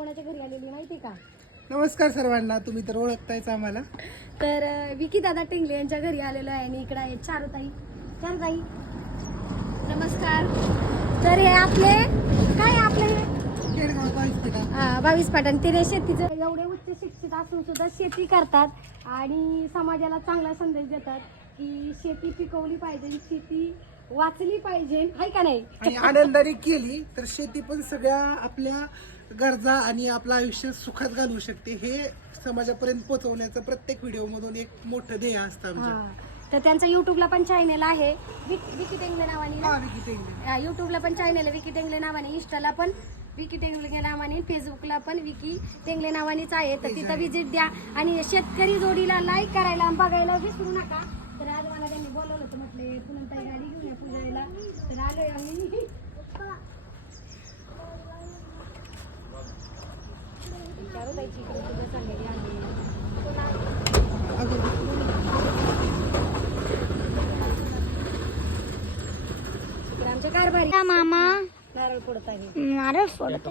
कोणाच्या घरी आलेली माहिती का? नमस्कार सर्वांना तुम्ही तर ओळखतायच आम्हाला. तर विकी दादा टिंगले यांच्या घरी आलेलो आहे आणि इकडे आहे चारुताई. चारुताई नमस्कार. तर हे आपले काय आपले केडगाव बावीस पेठा हा, बावीस पाटण. तिने शेतीचं एवढे उच्च शिक्षित असून सुद्धा शेती करतात आणि समाजाला चांगला संदेश देतात की शेती पिकवली पाहिजे शेती वाचली पाहिजे. आहे का नाही? आणि आनंदाने केली तर शेती पण सगळ्या आपल्या गरजा आणि आपलं आयुष्य सुखात घालवू शकते हे समाजापर्यंत पोहोचवण्याचं प्रत्येक व्हिडिओ मधून एक मोठं ध्येय असतं आमच्या हा. तर त्यांचा युट्यूबला पण चॅनेल आहे. विक- विकी टेंगले नावाने ना? हा, विकी टेंगले. हा, युट्यूबला पण चॅनेल आहे. विकी टेंगले नावाने इंस्टाला पण विकी टेंगले नावाने फेसबुकला पण विकी टेंगले नावानेच आहे. तर तिथं विजिट द्या. आणि शेतकरी जोडीला लाईक करायला आणि बघायला विसरू नका. तर आज मला त्यांनी बोलवलं होतं म्हटले पुन्हा ताई गाडी घेऊन या पूजायला. तर आलोय आम्ही. विचारू ताईची इकडे पूजा चाललेली आहे. तर आमचे कारभारी. मामा. नारळ फोडत आहे. नारळ फोडत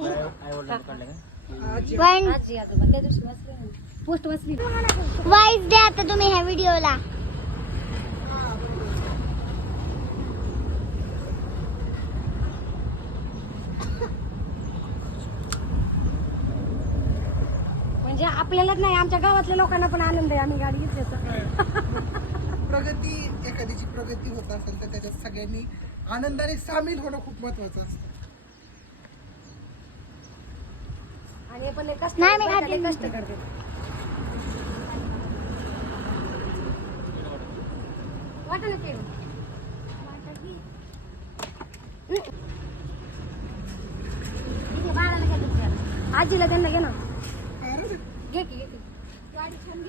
आजी, पण आजी आजोबा त्या दिवशी वाचली पोस्ट वाचली वाईस द्या आता तुम्ही ह्या व्हिडिओला म्हणजे आपल्यालाच नाही आमच्या गावातल्या लोकांना पण आनंद आहे आम्ही गाडी घेतल्याचा प्रगती एखाद्याची प्रगती होत असेल तर त्याच्यात सगळ्यांनी आनंदाने सामील होणं खूप महत्वाचं असतं. आणि हे पण लय कष्ट नाही, मी करते वाटा ना बाळाला. आजीला त्यांना घे ना अरे, घे की घे की. गाडी छान घेतली का आपल्या धंद्याच्या व्यवसायाच्या हा, दृष्टिकोनातून. हा, मी अं, ज्या दिवशी तुम्ही केलं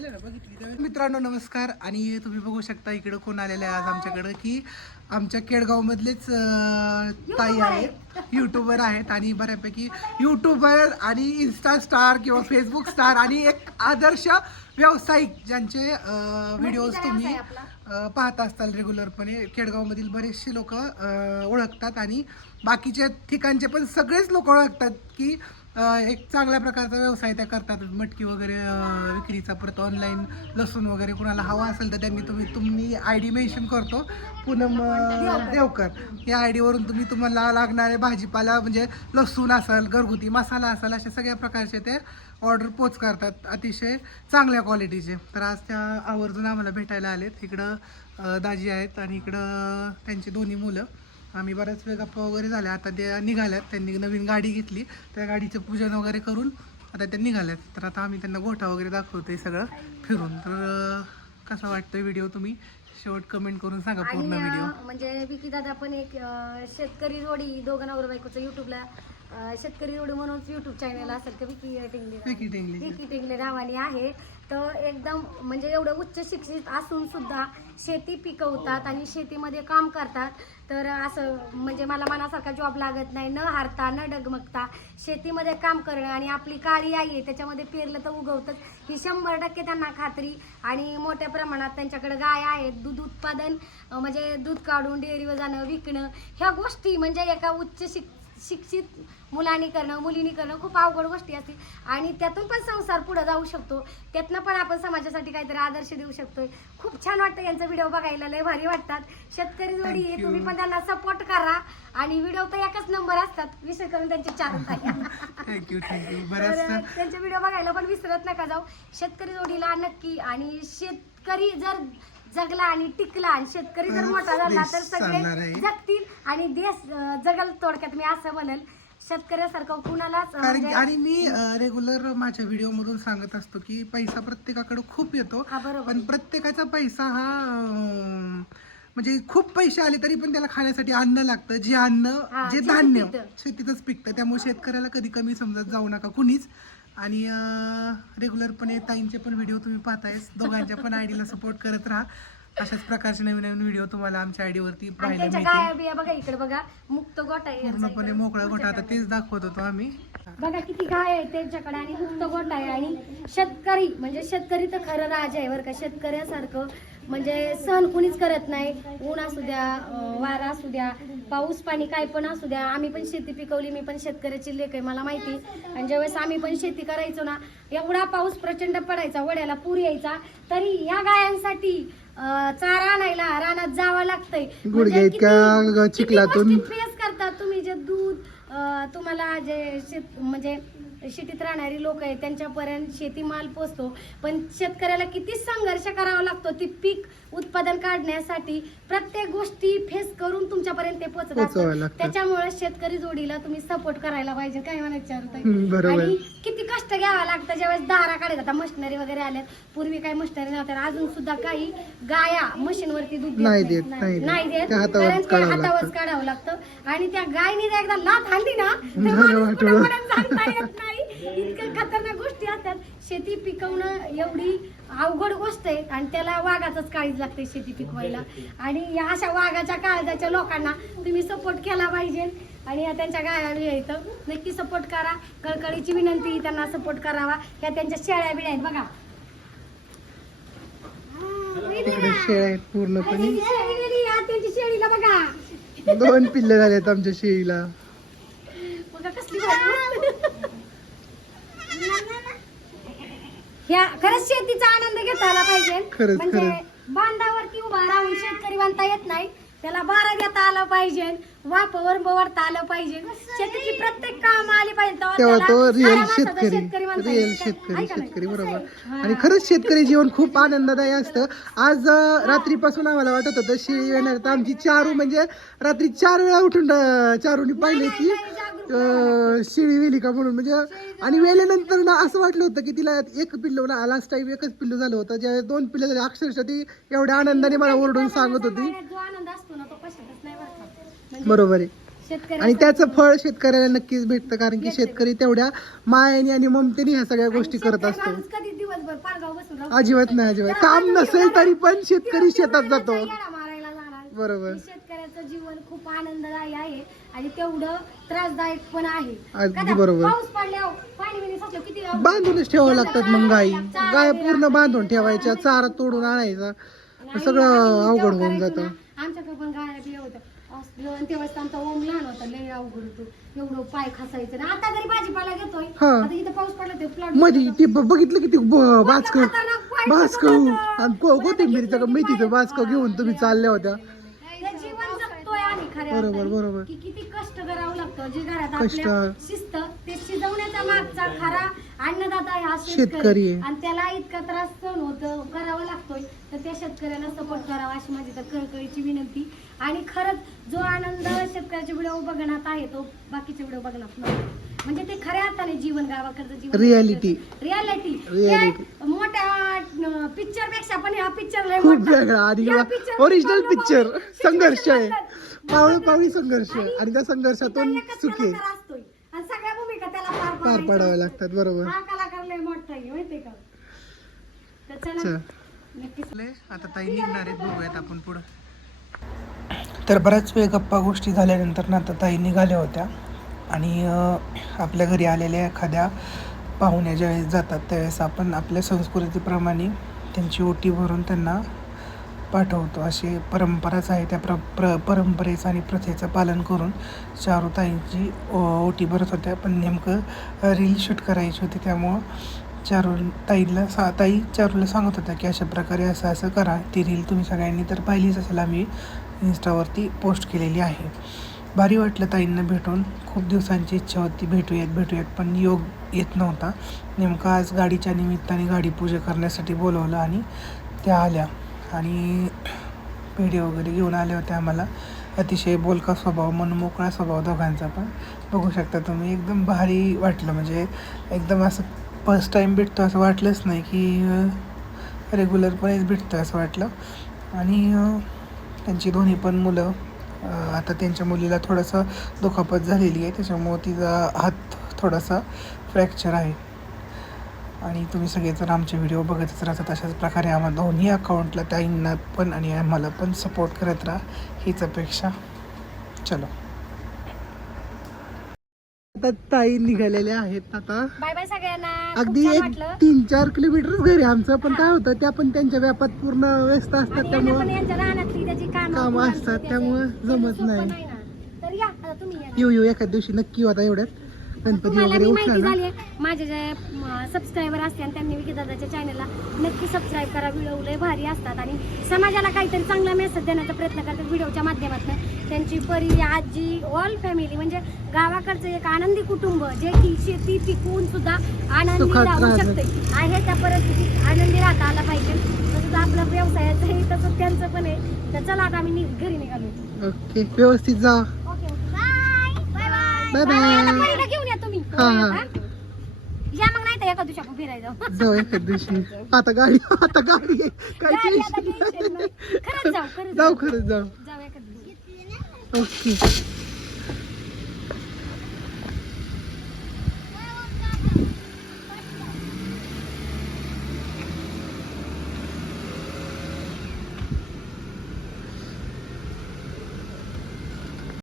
ना बघितली त्यावेळी मित्रांनो नमस्कार. आणि तुम्ही बघू शकता इकडं कोण आलेलं आहे आज आमच्याकडं की आमच्या केडगाव मधलेच ताई आहेत. युट्यूबर आहेत आणि बऱ्यापैकी युट्यूबर आणि इन्स्टा स्टार किंवा फेसबुक स्टार आणि एक आदर्श व्यावसायिक ज्यांचे व्हिडिओज तुम्ही पाहत असताल रेग्युलरपणे केडगावमधील बरेचसे लोक ओळखतात आणि बाकीच्या ठिकाणचे पण सगळेच लोक ओळखतात की एक चांगल्या प्रकारचा व्यवसाय त्या करतात. मटकी वगैरे विक्रीचा परत ऑनलाईन लसूण वगैरे कुणाला हवा असेल तर त्यांनी तुम्ही तुम्ही आय डी मेन्शन करतो. पूनम देवकर या आय डीवरून तुम्ही तुम्हाला लागणारे भाजीपाला म्हणजे लसूण असेल घरगुती मसाला असेल अशा सगळ्या प्रकारचे ते ऑर्डर पोच करतात अतिशय चांगल्या क्वालिटीचे तर आज त्या आवर्जून आम्हाला भेटायला आलेत. इकडं दाजी आहेत आणि इकडं त्यांची दोन्ही मुलं. आम्ही बऱ्याच वेळ गप्पा वगैरे झाल्या. आता त्या निघाल्यात. त्यांनी नवीन गाडी घेतली. त्या गाडीचं पूजन वगैरे करून आता त्या निघाल्यात. तर आता आम्ही त्यांना गोठा वगैरे दाखवतोय सगळं फिरून. तर कसा वाटतोय व्हिडिओ तुम्ही? शेवट कमेंट करून सांगा पूर्ण व्हिडिओ म्हणजे विकी दादा पण एक शेतकरी जोडी दोघं नवरा बायकोचं युट्यूबला शेतकरी जोडी म्हणून युट्यूब चॅनल असेल तर विकी टिंगले विकी टेंगले विकी टिंगले नावाने आहे. तर एकदम म्हणजे एवढं उच्च शिक्षित असून सुद्धा शेती पिकवतात आणि शेतीमध्ये काम करतात. तर असं म्हणजे मला मनासारखा जॉब लागत नाही. न हारता न डगमगता शेतीमध्ये काम करणं आणि आपली काळी आई आहे त्याच्यामध्ये पेरलं तर उगवतंच. ही शंभर टक्के त्यांना खात्री आणि मोठ्या प्रमाणात त्यांच्याकडे गाय आहेत. दूध उत्पादन म्हणजे दूध काढून डेअरीवर जाणं विकणं ह्या गोष्टी म्हणजे एका उच्च शिक शिक्षित मुलांनी करणं मुलींनी करणं खूप अवघड गोष्टी असतील. आणि त्यातून पण संसार पुढे जाऊ शकतो. त्यातनं पण आपण समाजासाठी काहीतरी आदर्श देऊ शकतोय. खूप छान वाटतं यांचा व्हिडिओ बघायला. लय भारी वाटतात. शेतकरी जोडी you. तुम्ही पण त्यांना सपोर्ट करा. आणि व्हिडिओ तर एकच नंबर असतात. विषय करून त्यांचे चार. थँक्यू थँक्यू त्यांचे व्हिडिओ बघायला पण विसरत नका जाऊ. शेतकरी जोडीला नक्की आणि शेतकरी जर जगला आणि टिकला आणि शेतकरी जर मोठा झाला तर चालणार आहे. सगळे जगतील आणि देश अं, जगल थोडक्यात मी असं म्हणेल. शेतकऱ्यासारखं कुणालाच अं, कारण की म्हणजे- आणि मी रेग्युलर माझ्या व्हिडिओ मधून सांगत असतो की पैसा प्रत्येकाकडे खूप येतो. हा बरोबर. पण प्रत्येकाचा पैसा हा अं, म्हणजे खूप पैसे आले तरी पण त्याला खाण्यासाठी अन्न लागतं. जे अन्न हा, जे जे धान्य पिकतं. शेतीतच पिकतं. त्यामुळे शेतकऱ्याला कधी कमी समजत जाऊ नका कुणीच. आणि रेग्युलरपणे ताईंचे पण व्हिडिओ तुम्ही पाहताय दोघांच्या पण आयडीला सपोर्ट करत राहा. अशाच प्रकारचे नवीन नवीन व्हिडिओ तुम्हाला आमच्या आयडीवरती पाहायला मिळतील. बघा इकडे बघा. मुक्त गोटा आहे पूर्णपणे. मोकळा गोठा आता तेच दाखवत होतो आम्ही. बघा किती गाय आहे त्यांच्याकडे आणि मुक्त गोट आहे. आणि शेतकरी म्हणजे शेतकरी तर खरं राज आहे बरं का. शेतकऱ्यासारखं म्हणजे सहन कुणीच करत नाही. ऊन असू द्या वारा असू द्या पाऊस पाणी काय पण असू द्या. आम्ही पण शेती पिकवली मी पण शेतकऱ्याची लेख आहे मला माहिती आणि ज्यावेळेस आम्ही पण शेती करायचो ना एवढा पाऊस प्रचंड पडायचा वड्याला पूर यायचा. तरी या गायांसाठी चारा आणायला रानात जावं लागतंय. फेस करतात तुम्ही जे दूध तुम्हाला जे शेत म्हणजे शेतीत राहणारी लोक आहेत त्यांच्यापर्यंत शेतीमाल पोचतो पण शेतकऱ्याला किती संघर्ष करावा लागतो ती पीक उत्पादन काढण्यासाठी प्रत्येक गोष्टी फेस करून तुमच्यापर्यंत ते पोचत असतात. त्याच्यामुळे शेतकरी जोडीला तुम्ही सपोर्ट करायला पाहिजे काय म्हणायचं. आणि किती कष्ट घ्यावा लागतं ज्यावेळेस दारा काढत आता मशिनरी वगैरे आल्यात पूर्वी काही मशिनरी नव्हत्या अजून सुद्धा काही गाया मशीनवरती दूध नाही देत. नाही देत. कारण ते काढावं लागतं. आणि त्या गायने एकदा लाथ आणली ना तर सांगता येत नाही इतक्या खतरनाक गोष्टी असतात. शेती पिकवणं एवढी अवघड गोष्ट आहे आणि त्याला वाघाचंच काळीज लागते शेती पिकवायला. आणि या अशा वाघाच्या काळजाच्या लोकांना तुम्ही सपोर्ट केला पाहिजे. आणि या त्यांच्या गाया इथं नक्की सपोर्ट करा. कळकळीची विनंती त्यांना सपोर्ट करावा. ह्या त्यांच्या शेळ्या बिळ्या आहेत बघा. शेळ्या आहेत पूर्णपणे. त्यांची शेळी गेली, त्यांची शेळीला बघा. दोन पिल्ले झालेत आमच्या शेळीला. बघा कसली भारी. ह्या खरंच शेतीचा आनंद घेता आला पाहिजे. खरंच, म्हणजे खरंच. बांधावरती उभा राहून शेतकरी बांधता येत नाही. त्याला बारा घेता आलं पाहिजे. वापवर बवरता आलं पाहिजे. शेतीची प्रत्येक काम आली पाहिजे तेव्हा त्याला तो रिअल माणसाचा शेतकरी रिअल. शेतकरी ऐका ना. शेतकरी बरोबर. आणि खरंच शेतकरी जीवन खूप आनंददायी असतं. आज अं, रात्रीपासून आम्हाला वाटत होतं शेळी येणार तर आमची चारू. म्हणजे रात्री चार वेळा उठून अं, चारूनी पाहिले की अं, शेळी वेली का म्हणून. म्हणजे आणि वेल्यानंतर ना असं वाटलं होतं की तिला एक पिल्लू ना लास्ट टाइम एकच पिल्लू झालं होतं. ज्या दोन पिल्लं झाले अक्षरशः ती एवढ्या आनंदाने मला ओरडून सांगत होती. जो आनंद असतो ना तो कशातच नाही बरं बरोबर आहे. आणि त्याचं फळ शेतकऱ्याला नक्कीच भेटतं कारण की शेतकरी तेवढ्या मायाने आणि ममतेने ह्या सगळ्या गोष्टी करत असतो. कधी दिवसभर पारगाव बसून राहू अजिबात नाही अजिबात. काम नसेल तरी पण शेतकरी शेतात जातो. येडा मारायला जाणार? बरोबर. शेतकऱ्याचं जीवन खूप आनंददायी आहे आणि तेवढं त्रासदायक पण आहे. अगदी बरोबर. पाऊस पडल्यावर पाणी बिणी साचलं किती बांधूनच ठेवावं लागतात मग गाई गाय पूर्ण बांधून ठेवायच्या चारा तोडून आणायचा. सगळं अवघड होऊन जातं. आमच्याकडे पण गाया बिया आणि तेव्हाच आमचा ओम लहान होता लय अवघड होतो एवढं पाय खासायचं आणि आता जरी भाजीपाला घेतोय हा. आता इथं पाऊस पडला ते प्लॉट मधी ती ब- बघितलं की ती बाचक बाचक सुकत होतं. आणि को- कोथिंबीरचं मेथीचं बाचक घेऊन तुम्ही चालल्या होत्या हे जीवन जगतोय आम्ही खऱ्या बरोबर, अर्थाने. बरोबर. की किती कष्ट करावं लागतं जे घरात कष्ट. आपल्या शिस्त ते शिजवण्याचा मागचा खरा अन्नदाता हा शेतकरी आहे. आणि त्याला इतका त्रास सहन होतं करावा तर त्या शेतकऱ्याला सपोर्ट करावा अशी माझी तर कळकळीची विनंती. आणि खरंच जो आनंद शेतकऱ्याचे व्हिडिओ बघण्यात आहे तो बाकीचे व्हिडिओ बघण्यात नाही. म्हणजे ते खऱ्या अर्थाने जीवन गावाकडचं जीवन. Reality Reality. मोठ्या पिक्चरपेक्षा पण हा पिक्चर खूप वेगळा. आणि ओरिजिनल पिक्चर संघर्ष आहे. पावळी पावळी संघर्ष. आणि त्या संघर्षातून सुखी सगळ्या भूमिका त्याला पार पाडाव्या. लागतात बरोबर. हा कलाकार लय मोठा आहे माहितीये का? तर चला. आता ताई निघणार आहेत बघूयात आपण पुढं. तर बऱ्याच वेळ गप्पा गोष्टी झाल्यानंतर ना आता ताई निघाल्या होत्या. आणि आपल्या घरी आलेल्या एखाद्या पाहुण्या ज्यावेळेस जातात त्यावेळेस आपण आपल्या संस्कृतीप्रमाणे त्यांची ओटी भरून त्यांना पाठवतो. अशी परंपराच आहे त्या प्र प्र परंपरेचं आणि प्रथेचं पालन करून चारुताईंची ओ- ओटी भरत होत्या. पण नेमकं रील शूट करायची होती त्यामुळं चारू ताईला सा ताई चारूला सांगत होत्या की अशा प्रकारे असं असं करा. ती रील तुम्ही सगळ्यांनी तर पाहिलीच असेल. आम्ही इन्स्टावरती पोस्ट केलेली आहे. भारी वाटलं ताईंना भेटून. खूप दिवसांची इच्छा होती. भेटूयात भेटूयात पण योग येत नव्हता. नेमका आज गाडीच्या निमित्ताने गाडी पूजा करण्यासाठी बोलवलं आणि त्या आल्या. आणि पेढे वगैरे घेऊन आल्या होत्या आम्हाला. अतिशय बोलका स्वभाव मनमोकळा स्वभाव दोघांचा पण. बघू शकता तुम्ही. एकदम भारी वाटलं. म्हणजे एकदम असं फर्स्ट टाईम भेटतो असं वाटलंच नाही की रेग्युलरपणेच भेटतं असं वाटलं. आणि त्यांची दोन्ही पण मुलं आता त्यांच्या मुलीला थोडंसं दुखापत झालेली आहे. त्याच्यामुळं तिचा हात थोडासा फ्रॅक्चर आहे. आणि तुम्ही सगळेजण आमचे व्हिडिओ बघतच राहतात अशाच प्रकारे आम्हाला दोन्ही अकाउंटला ताईंना पण आणि आम्हाला पण सपोर्ट करत राहा. हीच अपेक्षा. चलो. आता ताई निघालेल्या आहेत आता. बाय बाय सगळ्यांना. खूप अगदी छान एक वाटलं. तीन चार किलोमीटर घरी आमचं पण काय होतं त्या पण त्यांच्या व्यापात पूर्ण व्यस्त असतात आणि यांना पण त्यामुळं यांच्या रानातली त्याची कामं कामं मुलांचं असतात, त्याचं. त्यामुळं करणं जमत सोपं नाही. ना. तर या आता तुम्ही या. येऊ येऊ एखाद दिवशी नक्की होता एवढ्यात. गणपती तुम्हाला वगैरे मी उठला माहिती ना. झाली आहे माझे जे सबस्क्रायबर असतात त्यांनी विकी दादाच्या चॅनलला नक्की सबस्क्राईब करा. व्हिडिओ लय भारी असतात आणि समाजाला काहीतरी चांगला मेसेज देण्याचा प्रयत्न करतात व्हिडिओच्या माध्यमातून. त्यांची परी आजी ऑल फॅमिली म्हणजे गावाकडचं एक आनंदी कुटुंब जे की शेती पिकवून सुद्धा आनंदी सुखात राहू राहतं. शकते. आहे त्या परिस्थितीत आनंदी राहता आला पाहिजे. तसंच आपलं व्यवसायाचं आहे तसंच त्यांचं पण आहे. तर चला आता आम्ही नि- घरी निघालो. ओके व्यवस्थित जा. Okay bye bye Bye. Bye. आता परीला घेऊन या तुम्ही. हा, हा. या मग नाही तर एका दिवशी आपण फिरायचं जाऊ. एखाद दिवशी. आता गाडी आता गाडी आहे. काय गाडी आता टेन्शन टेन्शन नाही. खरंच जाऊ खरंच जाऊ खरंच जाऊ जाऊ. एका दिवशी Okay.